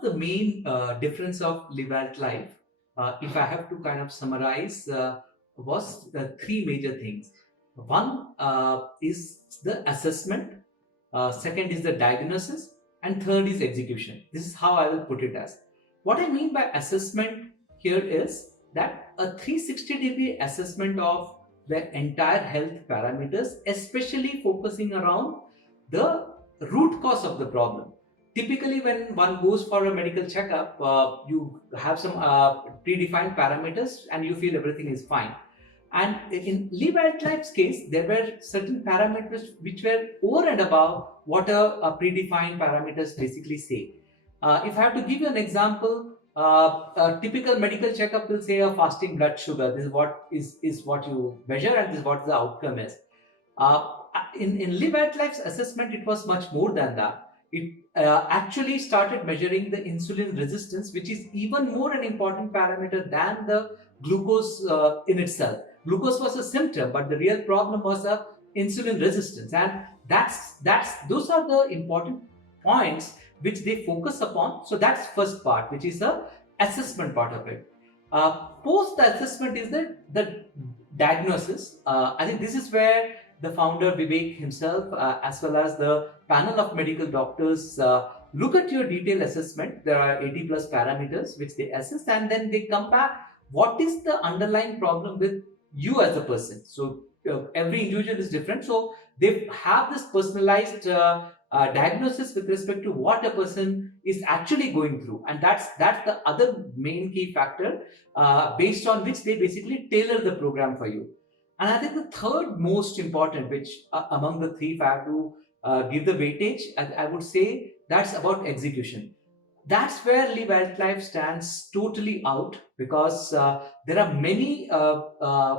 of the main difference of LivAltlife, if I have to kind of summarize, was three major things. One is the assessment, second is the diagnosis, and third is execution. This is how I will put it as. What I mean by assessment here is that a 360-degree assessment of the entire health parameters, especially focusing around the root cause of the problem. Typically, when one goes for a medical checkup, you have some predefined parameters and you feel everything is fine. And in LivAltlife's case, there were certain parameters which were over and above what a predefined parameters basically say. If I have to give you an example, a typical medical checkup will say a fasting blood sugar. This is what you measure, and this is what the outcome is. In LivAltlife's assessment, it was much more than that. It actually started measuring the insulin resistance, which is even more an important parameter than the glucose in itself. Glucose was a symptom, but the real problem was the insulin resistance, and those are the important points which they focus upon. So that's first part, which is the assessment part of it. Post the assessment is the diagnosis. I think this is where the founder Vivek himself, as well as the panel of medical doctors, look at your detailed assessment. There are 80 plus parameters which they assess, and then they come back. What is the underlying problem with you as a person? So every individual is different. So they have this personalized diagnosis with respect to what a person is actually going through, and that's the other main key factor based on which they basically tailor the program for you. And I think the third most important, which among the three, if I have to give the weightage, I would say that's about execution. That's where LivAltlife stands totally out, because there are many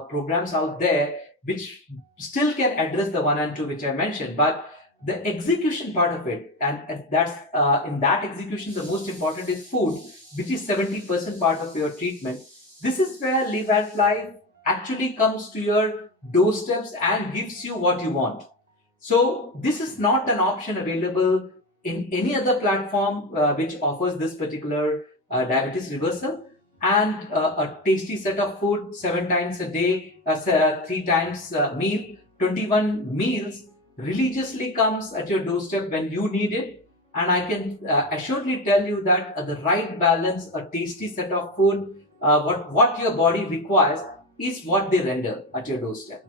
programs out there which still can address the 1 and 2 which I mentioned, but the execution part of it, and that's in that execution, the most important is food, which is 70% part of your treatment. This is where LivAltlife actually comes to your doorsteps and gives you what you want. So this is not an option available in any other platform which offers this particular diabetes reversal, and a tasty set of food 7 times a day, 3 times a meal, 21 meals religiously comes at your doorstep when you need it. And I can assuredly tell you that the right balance, a tasty set of food, what your body requires, is what they render at your doorstep.